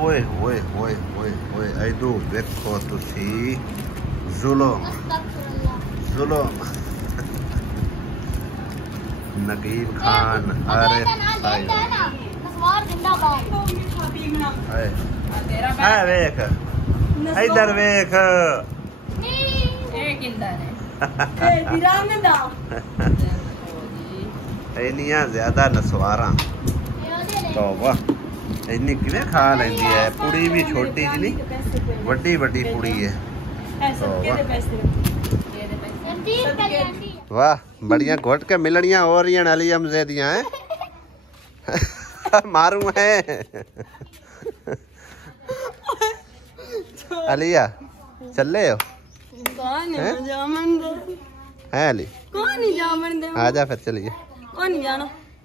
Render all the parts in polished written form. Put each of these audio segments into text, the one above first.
ओए ओए ओए ओए ओए इधर देखो तुसी जुल्म जुल्म नकीब खान अरे वेख इधर वेख इनिया ज्यादा नसवारा तो वाह इन्नी किवें खा लेंदी है। पुड़ी भी छोटी जी नहीं वड्डी वड्डी पुड़ी है। तो वाह बढ़िया घोट के मिलनिया हो रही अली हमजे दियां हैं मारू है अलिया चले हो है अली आजा फिर चलिए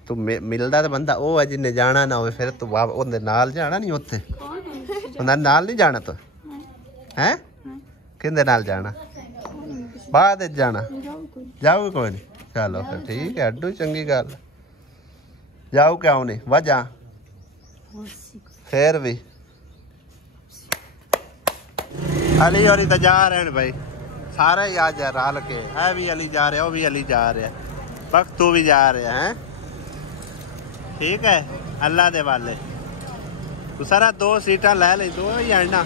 तू मिलदा तो बंदा वो है जिन्हें जाना ना हो फिर तू उनदे नाल जाना नहीं उत्थे उन्हां नाल नहीं जाना तो हैं किंदे नाल जाना बाद जाना जाओ कोई नहीं चलो फिर ठीक है अड्डू चंगी गल जाओ क्यों नहीं वजह फिर भी अली और तो जा रहे हैं भाई सारे ही आज रल के है भी अली जा रहे वो भी अली जा रहे पख्तू भी जा रहे हैं ठीक है अल्लाह दे वाले तू सारा 2 सीटा ले ली 2 ही आना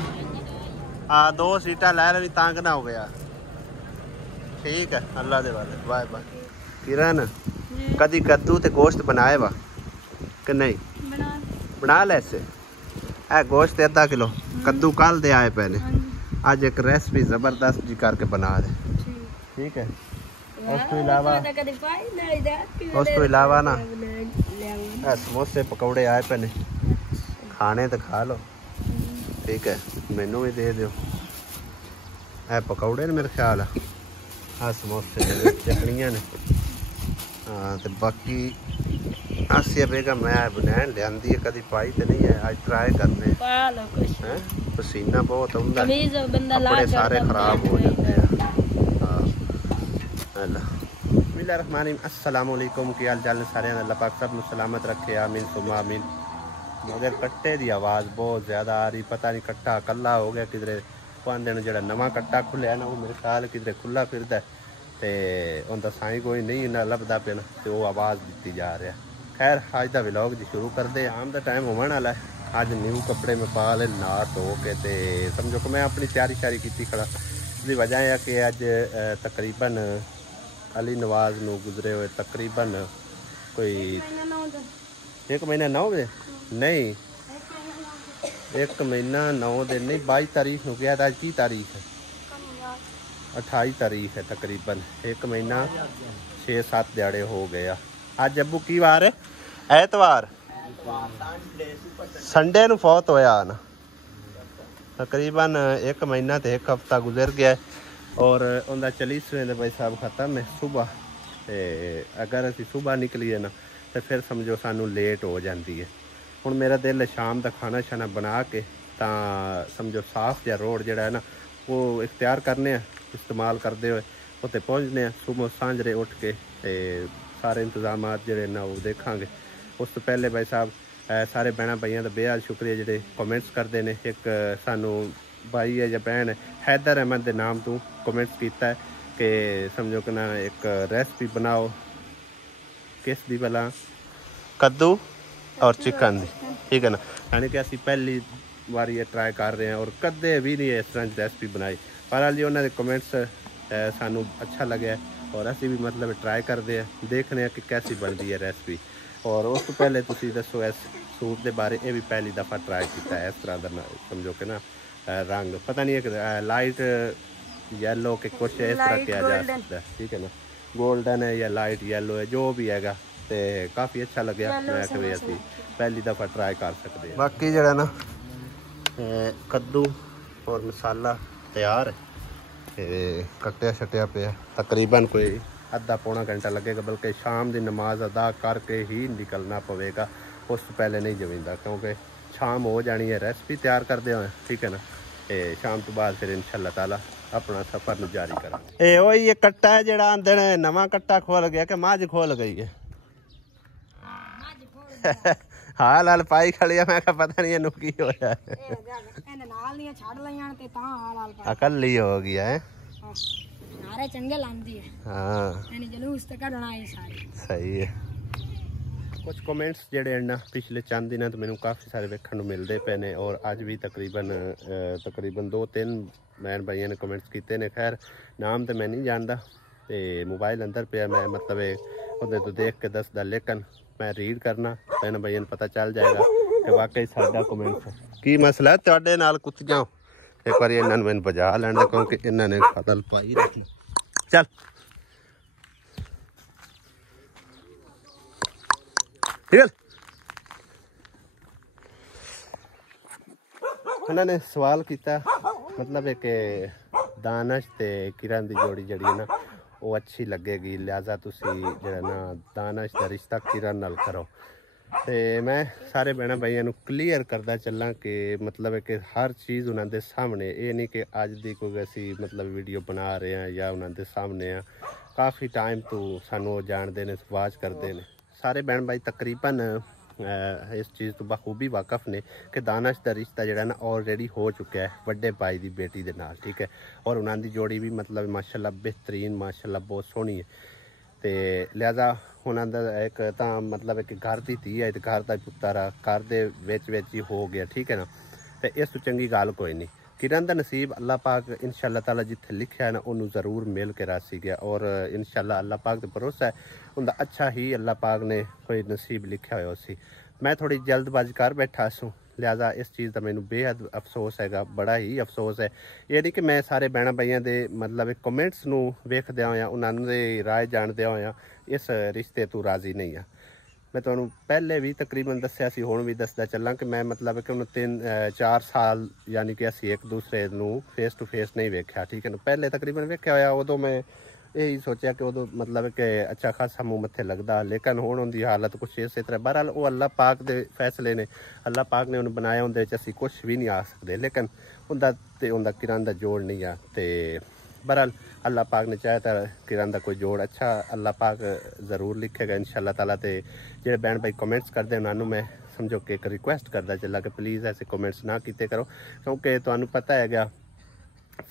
हाँ 2 सीटा ले ली तंग ना हो गया ठीक है अल्लाह दे वाले बाय बाय। किरण कदी कद्दू ते गोश्त बनाए वा कि नहीं बना ले ऐसे है गोश्त 1/2 किलो कद्दू कल दे आए पहले आज एक रेसिपी जबरदस्त जी करके बना दे ठीक है। उस तो इलावा ना समोसे पकौड़े आए पे ने खाने तो खा लो ठीक है मैनू भी दे दो है पकौड़े ने मेरे ख्याल हाँ समोसे चटनियाँ ने हाँ तो बाकी आसिया बेगम मैं बनैन लिया कभी पाई तो नहीं है आज ट्राई करने पसीना बहुत आंदा कपड़े सारे खराब हो जाते हैं। अस्सलामुअलैकुम की हाल चाल ने सारे अल्लाह पाक सब सलामत रखे आमीन सुमा आमीन। मगर कट्टे की आवाज़ बहुत ज़्यादा आ रही पता नहीं कट्टा कला हो गया किधरे पाँच दिन जो नवा कट्टा खुलिया ना वो मेरे ख्याल किधरे खुला फिरदा तो उनका साई कोई नहीं इन्ना लभदा पे ना तो वो आवाज़ दी जा रहा। खैर अज का व्लॉग जी शुरू कर दे आम का टाइम होने वाला है। अज न्यू कपड़े में पा ले नहा धो के ते समझो कि मैं अपनी तैयारी शारी की खड़ा। इसकी वजह है कि अज तकरीबन अली नवाज नू गुजरे हुए तकरीबन कोई 1 महीना 9 बजे नहीं 1 महीना 9 दिन नहीं 22 तारीख हो गया। आज की तारीख है 28 तारीख है तकरीबन 1 महीना 6-7 दिहाड़े हो गया। आज अब्बू की वार है ऐतवार संडे नू फौत होया ना तकरीबन 1 महीना तो 1 हफ्ता गुजर गया और उनका 40वें दे भाई साहब ख़त्म है सुबह अगर असी सुबह निकलीए ना तो फिर समझो सानू लेट हो जाती है। हुण मेरा दिल शाम का खाना शाना बना के समझो साफ जहा रोड जड़ा है ना वो इख्तियार करने इस्तेमाल करते हुए उत्ते पहुँचने सुबह सांझरे उठ के सारे इंतजाम जोड़े ना वो देखांगे। उस तो पहले भाई साहब सारे भैन भाइयों का बेहद शुक्रिया जोड़े कमेंट्स करते हैं। एक सानू भाई है या भैन है हैदर अहमद के नाम तो कमेंट्स किया है कि समझो कि ना एक रेसिपी बनाओ किस दी भला कद्दू और चिकन दी ठीक है ना यानी कि असी पहली बार ये ट्राई कर रहे हैं और कदे भी नहीं इस तरह की रेसिपी बनाई पर जी उन्होंने कमेंट्स सानू अच्छा लगे और असी भी मतलब ट्राई करते हैं देखने कि कैसी बनती है रेसिपी। और उस तो पहले तुम दसो इस सूट के बारे ये भी पहली दफ़ा ट्राई किया है इस तरह का समझो कि ना रंग पता नहीं है लाइट येलो के कुछ इस तरह किया जा सकता है ठीक है ना गोल्डन है या लाइट येलो है जो भी हैगा तो काफ़ी अच्छा लगे मैं कि असी पहली दफ़ा ट्राई कर सकते हैं। बाकी जरा ना कद्दू और मसाला तैयार है कट्टिया शटिया पे तकरीबन कोई आधा पौना घंटा लगेगा बल्कि शाम की नमाज अदा करके ही निकलना पवेगा उस पहले नहीं जमींदा क्योंकि शाम हो जानी है रेसिपी तैयार करते हुए ठीक है ना शाम तो बाद फिर इंशाअल्लाह ताला अपना सफर जारी करा। ये कट्टा है जरा आंदे ने नवा कट्टा खोल गया कि माझ खोल गई है ਹਾਂ ਲਾਲ ਪਾਈ ਖੜੀ ਆ। ਮੈਂ ਕਿਹਾ ਪਤਾ ਨਹੀਂ ਇਹਨੂੰ ਕੀ ਹੋਇਆ। ਇਹਨੇ ਨਾਲ ਦੀਆਂ ਛੱਡ ਲਈਆਂ ਤੇ ਤਾਂ ਆ ਲਾਲ ਪਾਈ ਇਕੱਲੀ ਹੋ ਗਈ ਹੈ। ਨਾਰੇ ਚੰਗੇ ਲਾਂਦੀ ਹੈ। ਹਾਂ ਇਹਨੇ ਜਲੂਸ ਤੇ ਕੱਢਣਾ ਹੈ ਸਾਰੇ। ਸਹੀ ਹੈ। ਕੁਝ ਕਮੈਂਟਸ ਜਿਹੜੇ ਹਨ ਨਾ ਪਿਛਲੇ ਚੰਦ ਦਿਨਾਂ ਤੋਂ ਮੈਨੂੰ ਕਾਫੀ ਸਾਰੇ ਵੇਖਣ ਨੂੰ ਮਿਲਦੇ ਪਏ ਨੇ ਔਰ ਅੱਜ ਵੀ ਤਕਰੀਬਨ 2-3 ਭੈਣ ਭਾਈਆਂ ਨੇ ਕਮੈਂਟਸ ਕੀਤੇ ਨੇ। ਖੈਰ ਨਾਮ ਤੇ ਮੈਂ ਨਹੀਂ ਜਾਣਦਾ ਤੇ ਮੋਬਾਈਲ ਅੰਦਰ ਪਿਆ, ਮੈਂ ਮਤਲਬ ਉਹਦੇ ਤੋਂ ਦੇਖ ਕੇ ਦੱਸਦਾ, ਲੇਕਿਨ ਮੈਂ ਰੀਡ ਕਰਨਾ ਭੈਣ ਭਾਈਆਂ ਨੂੰ ਪਤਾ ਚੱਲ ਜਾਏਗਾ ਕਿ ਵਾਕਈ ਸਾਡਾ ਕਮੈਂਟ ਕੀ ਮਸਲਾ ਤੁਹਾਡੇ ਨਾਲ ਕੁੱਤੀਆਂ। ਇੱਕ ਵਾਰੀ ਇਹਨਾਂ ਨੂੰ ਮੈਨੂੰ ਬਜਾ ਲੈਣ ਦੇ ਕਿਉਂਕਿ ਇਹਨਾਂ ਨੇ ਕਤਲ ਪਾਈ ਰੱਖੀ। ਚੱਲ ਠੀਕ ਹੈ। ਉਹਨਾਂ ਨੇ ਸਵਾਲ ਕੀਤਾ ਮਤਲਬ ਹੈ ਕਿ ਦਾਨਸ਼ ਤੇ ਕਿਰਨ ਦੀ ਜੋੜੀ ਜਿਹੜੀ ਹੈ ਨਾ ਉਹ ਅੱਛੀ ਲੱਗੇਗੀ, ਲਿਹਾਜ਼ਾ ਤੁਸੀਂ ਜਿਹੜਾ ਨਾ ਦਾਨਸ਼ ਦਾ ਰਿਸ਼ਤਾ ਕਿਰਨ ਨਾਲ ਕਰੋ। ਤੇ ਮੈਂ ਸਾਰੇ ਭੈਣਾਂ ਭਾਈਆਂ ਨੂੰ ਕਲੀਅਰ ਕਰਦਾ ਚੱਲਾਂ ਕਿ ਮਤਲਬ ਹੈ ਕਿ ਹਰ ਚੀਜ਼ ਉਹਨਾਂ ਦੇ ਸਾਹਮਣੇ, ਇਹ ਨਹੀਂ ਕਿ ਅੱਜ ਦੀ ਕੋਈ ਅਸੀਂ ਮਤਲਬ ਵੀਡੀਓ ਬਣਾ ਰਹੇ ਹਾਂ ਜਾਂ ਉਹਨਾਂ ਦੇ ਸਾਹਮਣੇ ਆ। ਕਾਫੀ ਟਾਈਮ ਤੋਂ ਸਾਨੂੰ ਉਹ ਜਾਣਦੇ ਨੇ, ਆਵਾਜ਼ ਕਰਦੇ ਨੇ। ਸਾਰੇ ਭੈਣ ਭਾਈ ਤਕਰੀਬਨ ਇਸ ਚੀਜ਼ ਤੋਂ ਬਖੂਬੀ ਵਾਕਫ ਨੇ ਕਿ ਦਾਨਸ਼ ਦਾ ਰਿਸ਼ਤਾ ਜਿਹੜਾ ਨਾ ਆਲਰੇਡੀ ਹੋ ਚੁੱਕਿਆ ਹੈ ਵੱਡੇ ਭਾਈ ਦੀ ਬੇਟੀ ਦੇ ਨਾਲ, ਠੀਕ ਹੈ। ਔਰ ਉਹਨਾਂ ਦੀ ਜੋੜੀ ਵੀ ਮਤਲਬ ਮਾਸ਼ਾਅੱਲਾ ਬਿਹਤਰੀਨ, ਮਾਸ਼ਾਅੱਲਾ ਬਹੁਤ ਸੋਹਣੀ ਹੈ। ਤੇ ਲਿਹਾਜ਼ਾ ਉਹਨਾਂ ਦਾ ਇੱਕ ਤਾਂ ਮਤਲਬ ਇੱਕ ਘਰ ਦੀ ਧੀ ਹੈ ਤੇ ਘਰ ਦਾ ਪੁੱਤਰ ਆ, ਘਰ ਦੇ ਵਿੱਚ ਹੀ ਹੋ ਗਿਆ, ਠੀਕ ਹੈ ਨਾ। ਤੇ ਇਸ ਤੋਂ ਚੰਗੀ ਗੱਲ ਕੋਈ ਨਹੀਂ। किरण का नसीब अल्लाह पाक इंशाअल्लाह ताला जिथे लिखा है ना उन्होंने ज़रूर मिल के रासी गया और इंशाअल्लाह अल्लाह पाक का भरोसा है उनका अच्छा ही अल्लाह पाक ने कोई नसीब लिखा हुआ उसी। मैं थोड़ी जल्दबाजी कर बैठा सूँ, लिहाजा इस चीज़ का मैनू बेहद अफसोस है, बड़ा ही अफसोस है। ये नहीं कि मैं सारे भैन भाइयों के मतलब कमेंट्स नूं वेखद्या होया उन्होंने राय जानद्या होया इस रिश्ते तो राज़ी नहीं हाँ। मैं तुहानू पहले भी तकरीबन दस्या सी, हुण भी दसदा चलां कि मैं मतलब कि उन्होंने 3-4 साल यानी कि असी एक दूसरे नूं फेस टू फेस नहीं वेख्या, ठीक है ना। पहले तकरीबन वेख्या होया उदों मैं यही सोचा कि उदों मतलब कि अच्छा खासा मुँह मत्थे लगदा, लेकिन हुण उनकी हालत कुछ इस तरह। बहरहाल वो अल्लाह पाक दे फैसले ने, अल्लाह पाक ने उन्हें बनाया, उनदे विच असीं कुछ भी नहीं आ सकते, लेकिन उनदा ते उनदा किरण दा जोड़ नहीं आ। ते बहरहाल अल्लाह पाक ने चाहे तो किरण का कोई जोड़ अच्छा अल्लाह पाक ज़रूर लिखेगा इंशाअल्लाह ताला। ते जो भैन भाई कमेंट्स करते उन्होंने मैं समझो कि एक रिक्वेस्ट करता चला कि प्लीज़ ऐसे कमेंट्स ना किते करो, क्योंकि तुहानू पता है गया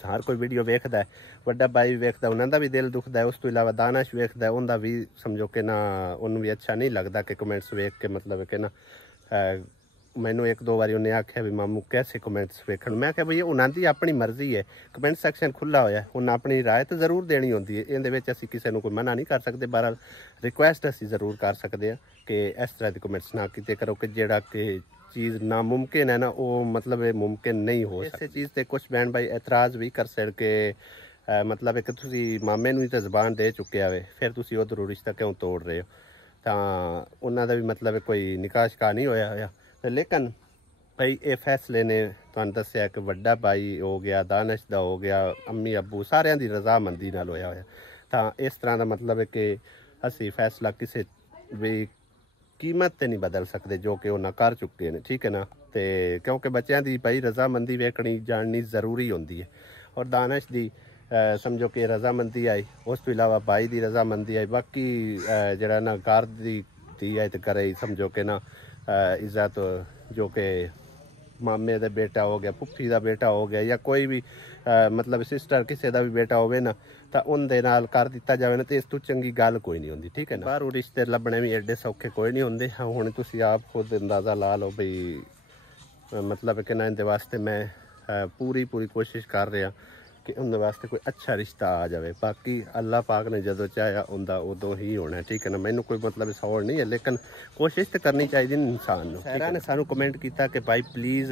हर कोई वीडियो वेखदा है, वड्डा भाई भी वेखदा उन्होंने भी दिल दुखदा है, उस तो इलावा दानश वेखदा है उनका भी समझो कि ना उन्होंने भी अच्छा नहीं लगता कि कमेंट्स वेख के मतलब कि ना मैनू 1-2 बार उन्हें आख्या भी मामू कैसे कमेंट्स वेखण। मैं क्या भई उन्होंने अपनी मर्जी है, कमेंट सैक्शन खुला होया, उन्हें अपनी राय तो जरूर देनी होती है, इहदे असीं किसी को कोई मना नहीं कर सकते। बहरहाल रिक्वेस्ट असीं जरूर कर सकते हैं कि इस तरह की कमेंट्स ना किते करो कि जेड़ा कि चीज़ नामुमकिन है ना वो मतलब मुमकिन नहीं हो सकती। इस चीज़ से कुछ बहन भाई एतराज़ भी कर सके मतलब है कि तुसी मामे नूं ही तो जबान दे चुके हो, फिर तुसी उधरों रिश्ता क्यों तोड़ रहे हो। तो उन्होंने भी मतलब कोई निकाह शिकाह नहीं होया होया, लेकिन भाई ये फैसले ने तुहानू दस्सिया कि वड्डा भाई हो गया, दानश दा हो गया, अम्मी अब्बू सारिਆਂ ਦੀ रजामंदी नाल होया होया। तो इस तरह का मतलब है कि असी फैसला किसी भी कीमत ते नहीं बदल सकते जो कि उन्हें कर चुके हैं, ठीक है ना। तो क्योंकि बच्चों की भाई रजामंदी वेखनी जाननी ज़रूरी होती है और दानश की समझो कि रजामंदी आई, उस तो इलावा भाई की रजामंदी आई, बाकी जरा ना घर दी आई तो करे समझो कि ना इज्जत जो कि मामे का बेटा हो गया, पुफी का बेटा हो गया या कोई भी मतलब सिस्टर किसी का भी बेटा होवे ना तो उनके नाल कर दिता जाए ना तो इस तो चंगी गल कोई नहीं होती, ठीक है ना। बाहरों रिश्ते लभने भी एडे सौखे कोई नहीं होंगे। हाँ हुण तुसीं आप खुद अंदाज़ा ला लो बई मतलब कि ना इनके वास्ते मैं पूरी कोशिश कर रहा कि उनके वास्ते कोई अच्छा रिश्ता आ जाए। बाकी अल्लाह पाक ने जो चाहा उनका उदों ही होना, ठीक है ना। मैनू कोई मतलब सौड़ नहीं है, लेकिन कोशिश तो करनी चाहिए इंसान को। सारा ने सानू कमेंट किया कि भाई प्लीज़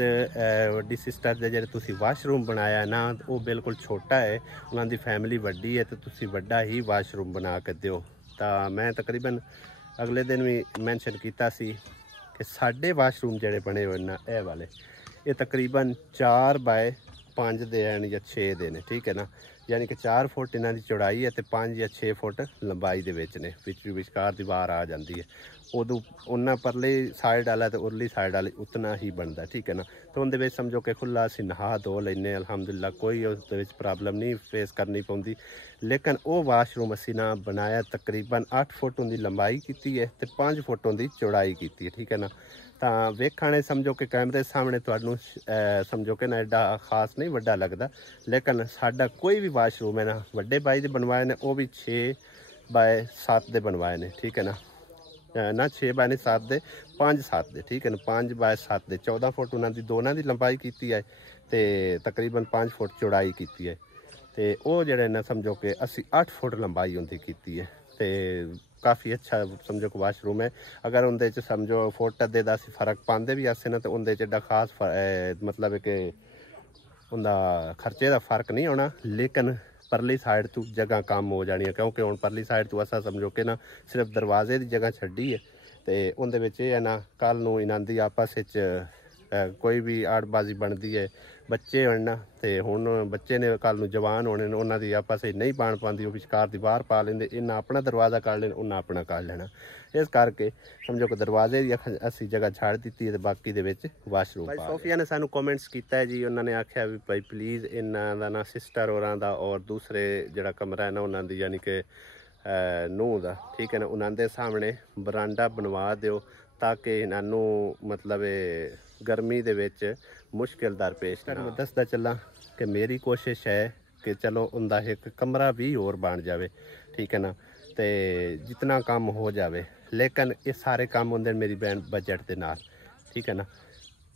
वड्डी सिस्टर के जो तुसीं वाशरूम बनाया ना वो बिल्कुल छोटा है, उन्होंने फैमिली वड्डी है तो तुसीं वड्डा ही वाशरूम बना के दिओ। तो मैं तकरीबन अगले दिन भी मैंशन किया कि साढ़े वाशरूम जोड़े बने हुए ना ये वाले ये तकरीबन 4x5 दे या 6 दे ने, ठीक है ना। यानी कि 4 फुट इन्हों की चौड़ाई है तो 5 या 6 फुट लंबाई के ने विचकार दीवार आ जाती है। उदों उन्ना परली साइड वाला तो उरली साइड वाली उतना ही बनता, ठीक है ना। तो उनके समझो कि खुला असी नहा धो लें अलहमदुलिल्लाह, कोई उस प्रॉब्लम नहीं फेस करनी पौंदी। लेकिन वो वाशरूम असी ना बनाया तकरीबन 8 फुट उनकी लंबाई की है तो 5 फुट उनकी चौड़ाई की है, ठीक है ना। ਤਾਂ ਵੇਖਾਣੇ ਸਮਝੋ ਕਿ ਕੈਮਰੇ ਸਾਹਮਣੇ ਤੁਹਾਨੂੰ ਸਮਝੋ ਕਿ ਨਾ ਐਡਾ ਖਾਸ ਨਹੀਂ ਵੱਡਾ ਲੱਗਦਾ, ਲੇਕਿਨ ਸਾਡਾ ਕੋਈ ਵੀ ਵਾਸ਼ਰੂਮ ਹੈ ਨਾ, ਵੱਡੇ ਬਾਈ ਦੇ ਬਣਵਾਏ ਨੇ ਉਹ ਵੀ 6 ਬਾਏ 7 ਦੇ ਬਣਵਾਏ ਨੇ, ਠੀਕ ਹੈ ਨਾ, ਨਾ 6 ਬਾਏ 7 ਦੇ 5-7 ਦੇ, ਠੀਕ ਹੈ ਨਾ, 5 ਬਾਏ 7 ਦੇ 14 ਫੁੱਟ ਉਹਨਾਂ ਦੀ ਦੋਨਾਂ ਦੀ ਲੰਬਾਈ ਕੀਤੀ ਹੈ ਤੇ ਤਕਰੀਬਨ 5 ਫੁੱਟ ਚੌੜਾਈ ਕੀਤੀ ਹੈ। ਤੇ ਉਹ ਜਿਹੜੇ ਨਾ ਸਮਝੋ ਕਿ ਅਸੀਂ 8 ਫੁੱਟ ਲੰਬਾਈ ਉਹਦੀ ਕੀਤੀ ਹੈ ਤੇ ਕਾਫੀ अच्छा समझो कि वाशरूम है। अगर उनके च समझो फुट अद्धे का असीं फर्क पाते भी आसे ना, तो उनके च एडा खास मतलब है कि उनका खर्चे का फर्क नहीं होना, लेकिन परली साइड तो जगह कम हो जानी है, क्योंकि हुण परली साइड तो असा समझो कि ना सिर्फ दरवाजे की जगह छड्डी है। तो उनके विच ये है ना, कल नूं इन्हां दी आपस विच कोई भी आड़बाजी बनती है, बच्चे होने ना, तो हुण बच्चे ने कल नूं जवान होने, उन्हां दी आपस विच नहीं बन पाती, वो विचकार दी बाहर पा लेंदे, इन्हां अपना दरवाज़ा कर लेना, उन्हां अपना कर लेना। इस करके समझो कि दरवाजे की असीं जगह छाड़ दी है, बाकी दे विच वाशरूम। भाई सोफिया ने सानू कॉमेंट्स किया है जी, उन्होंने आख्या भी भाई प्लीज़ इन्हां दा ना सिस्टर होरां दा और दूसरे जिहड़ा कमरा है ना उन्हां दी यानी कि नूंह दा, ठीक है ना, उन्हां दे सामने बरांडा बनवा दिओ, ताकि इन्हां मतलब गर्मी दे विच मुश्किल दरपेश ना। मैं दसदा चला कि मेरी कोशिश है कि चलो उनका एक कमरा भी और बन जाए, ठीक है ना, तो जितना काम हो जाए, लेकिन ये सारे काम होंगे मेरी बहन बजट के नाल, ठीक है ना।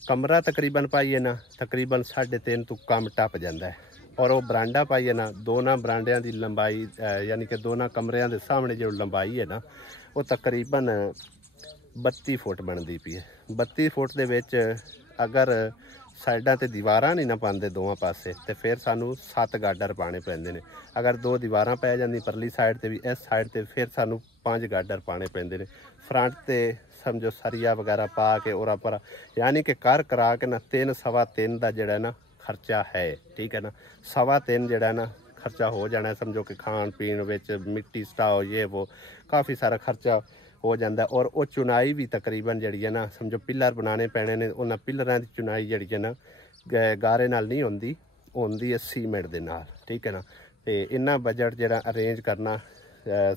कमरा तकरीबन पाइए ना तकरीबन 3.5 तो कम टप जाता है, और वो बरांडा पाइए ना, दोनों बरांडियां की लंबाई यानी कि दोनों कमरियां के सामने जो लंबाई है ना, वो तकरीबन 32 फुट बनती पई है। 32 फुट दे विच अगर साइडां ते दीवारां नहीं ना पाते दोवां पासे, तो फिर सानू 7 गाडर पाने पैंदे ने। अगर 2 दीवारां पै जांदी परली साइड ते भी, इस साइड ते फिर सानू 5 गाडर पाने पैंदे ने। फ्रंट ते समझो सरिया वगैरह पा के और पर यानी कि कर करा के ना 3-3.25 का जिहड़ा ना खर्चा है, ठीक है ना, 3.25 जिहड़ा ना खर्चा हो जाना है। समझो कि खान पीन विच मिट्टी सटाओ ये वो काफ़ी सारा खर्चा हो जाता है। और वो चुनाई भी तकरीबन जी है ना, समझो पिलर बनाने पैने ने, उन्होंने पिलर की चुनाई जी है ना गारे नाल नहीं होंदी, होंदी है सीमेंट दे नाल, ठीक है ना। तो इन्ना बजट जरा अरेंज करना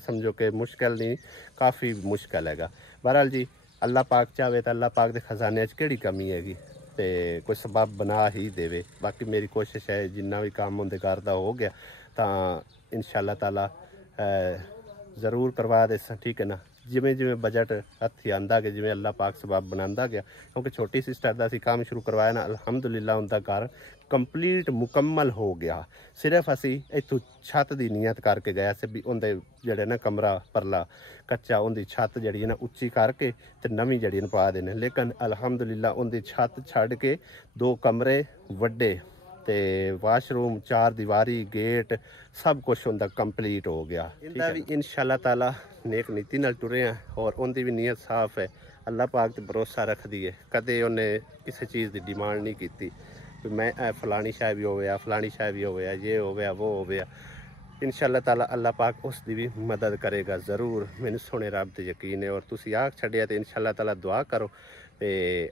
समझो कि मुश्किल नहीं, काफ़ी मुश्किल हैगा। बहरहाल जी अल्लाह पाक चाहे तो अल्लाह पाक के खजाने केड़ी कमी हैगी, तो कोई सबब बना ही देवे। बाकी मेरी कोशिश है जिन्ना भी काम होंदे घर दा हो गया तो इंशाअल्लाह ताला ज़रूर करवा दे, ठीक है ना। जिमें जिमें बजट हत्थी आंदा गया, जिमें अल्लाह पाक सबब बनांदा गया, क्योंकि छोटी सिस्टर का असीं काम शुरू करवाया ना, अलहमदुलिल्लाह उनका घर कंप्लीट मुकम्मल हो गया। सिर्फ असी इत्थों छत की नीयत करके गए से भी उनके जड़े ना कमरा परला कच्चा उनकी छत जड़ी है ना उच्ची करके तो नवीं जड़ी पा देने, लेकिन अलहमदुलिल्लाह उनकी छत छड़ के 2 कमरे वड्डे ते वाशरूम 4 दीवारी गेट सब कुछ उनका कंप्लीट हो गया। इनका भी इंशाअल्लाह ताला नेक नीति नाल टुरे हैं, और उनकी भी नीयत साफ है। अल्लाह पाक ते भरोसा रख दी है, कदे उन्हें किसी चीज़ की डिमांड नहीं की मैं फलानी शाय भी होया फलानी शाय भी होया ये हो गया वो हो गया। इंशाअल्लाह ताला अल्लाह पाक उसकी भी मदद करेगा ज़रूर, मैंने सोने रब ते यकीन है। और तुसी आख छड़िया तो इंशाअल्लाह ताला दुआ करो तो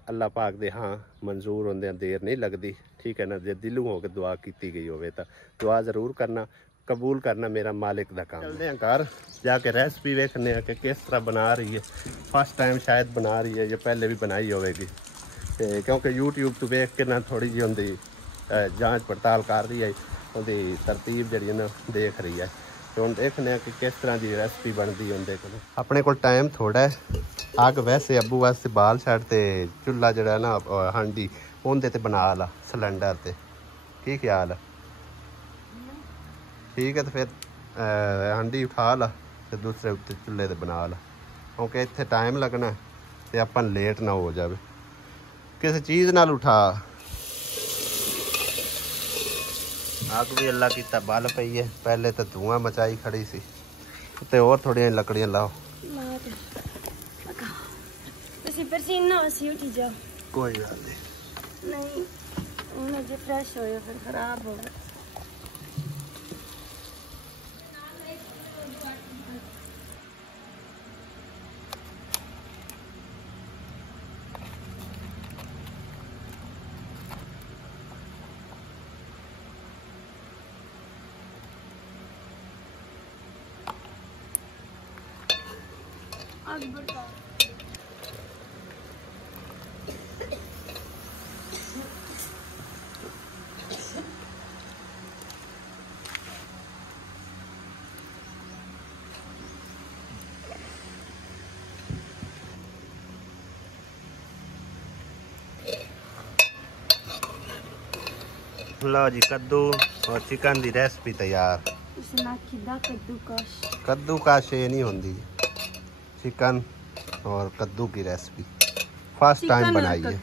अल्लाह पाक दे हाँ मंजूर होंदे देर नहीं लगती, ठीक है ना। जे दिलों हो के दुआ की गई हो तो दुआ ज़रूर करना, कबूल करना मेरा मालिक का काम। चलते हैं घर जाके रेसिपी देखने कि किस तरह बना रही है, फर्स्ट टाइम शायद बना रही है, ये पहले भी बनाई होगी, तो क्योंकि यूट्यूब तो देख के ना थोड़ी जी उनकी जांच पड़ताल कर रही है, उनकी तरतीब जी ना देख रही है। तो हम देखने कि किस तरह की रेसिपी बनती है उनके को। अपने को टाइम थोड़ा है, अग वैसे अबू वास्ते बाल छड़ते चूल्हा जड़ा ना हांडी उनके ते बना ला सिलेंडर ते, की ख्याल है? ठीक है, तो फिर हांडी उठा ला तो दूसरे उत्ते चूल्हे ते बना ला, क्योंकि इत्थे टाइम लगना तो अपन लेट ना हो जाए किसी चीज़ नाल उठा। अग भी अल्लाह की बल पई है, पहले तो धुआं मचाई खड़ी सी, तो और थोड़ियां लकड़ियां लाओ। कोई गल नहीं, मुझे फ्रेश हो फिर खराब हो गया। लो जी कद्दू और चिकन की रेसिपी तैयार। इसमें किदा कद्दूकस। कद्दूकस ये नहीं होती, चिकन और कद्दू की रेसिपी फर्स्ट टाइम बनाई है,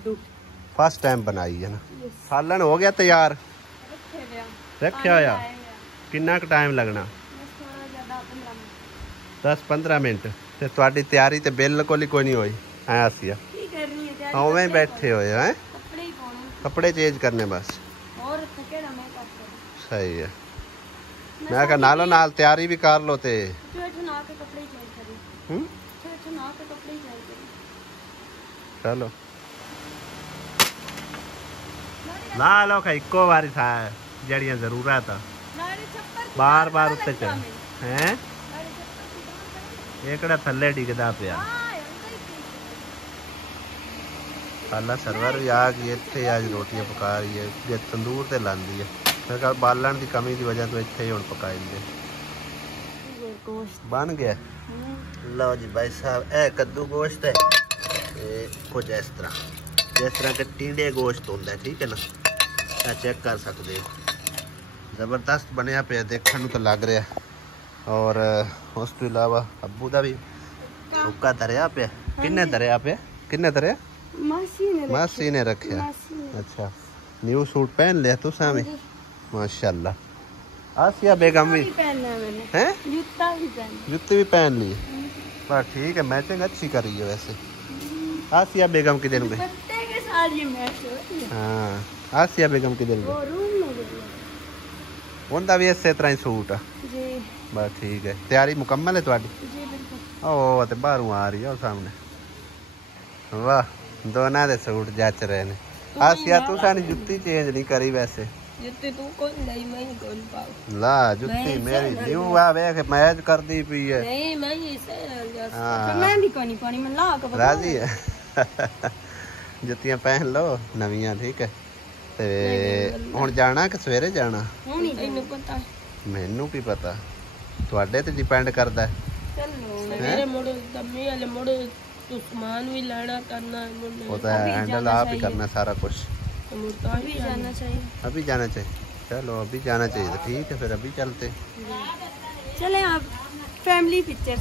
फर्स्ट टाइम बनाई है ना। सालन हो गया तैयार, रखा होया। कितना टाइम लगना? 10-15 मिनट। ते तुहाडी तैयारी ते बिल्कुल ही कोई नहीं हुई है। आसिया उवें ही बैठे हुए हैं, कपड़े चेंज करने बस। सही है। मैं कहा नालो नाल तैयारी भी कर लो ते चलो ला लो का इको बारी था जड़ियां जरूरत बार बार उत्ते चल हैं एकड़ा थल्ले डिगदा पिया। साला सर्वर भी आ गई इत्थे आज रोटियां पका रही है, जे तंदूर ते लांदी है। मेरे ख्याल बालन की कमी की वजह तो इत्थे ही हुण पकाई दी बन गया। लो जी भाई साहब ए कद्दू गोश्त है कुछ इस तरह, जिस तरह के टींडे गोश्त होंगे, ठीक है ना। आ चेक कर सकते हो, जबरदस्त बनया पे देखने तो लग रहा है। और उस तो इलावा अब्बू का भी हुक्का धरिया पे। किन्ने धरिया पे? किन्ने धरिया? मासी ने रखे। अच्छा न्यू सूट पहन लिया तू सामी? माशाल्लाह। आसिया बेगम भी हैं जुत्ती भी पहन ली। बस ठीक है, मैचिंग अच्छी करी है वैसे। आसिया बेगम के दिन गए। हाँ आसिया बेगम के दिन उनका भी इस तरह ही सूट है। बस ठीक है, तैयारी मुकम्मल है थोड़ी? ओ तो बाहरों आ रही है सामने। वाह दोनों के सूट जच रहे हैं। आसिया तू सानी जुत्ती चेंज नहीं करी वैसे? जुत्ती तू कौन लाई? मैं नहीं कौन पाऊं। ला जुत्ती मेरी न्यू आ वेख मैच कर दी पई है। नहीं मैं ये सही हां मैं भी कोनी पानी में ला के राजी है। जुत्तियां पहन लो नवियां, ठीक है। ते हुन जाना कि सवेरे जाना? मैनू पता, मैनू की पता, तुहाडे ते डिपेंड करदा है। चलो सवेरे मुड़ो दम्मी वाले मुड़ो तो सामान भी लाना करना होता है, हैंडल आप ही करना सारा कुछ। अभी जाना चाहिए? अभी जाना चाहिए, चलो अभी जाना चाहिए तो ठीक है, फिर अभी चलते चले आप फैमिली पिक्चर।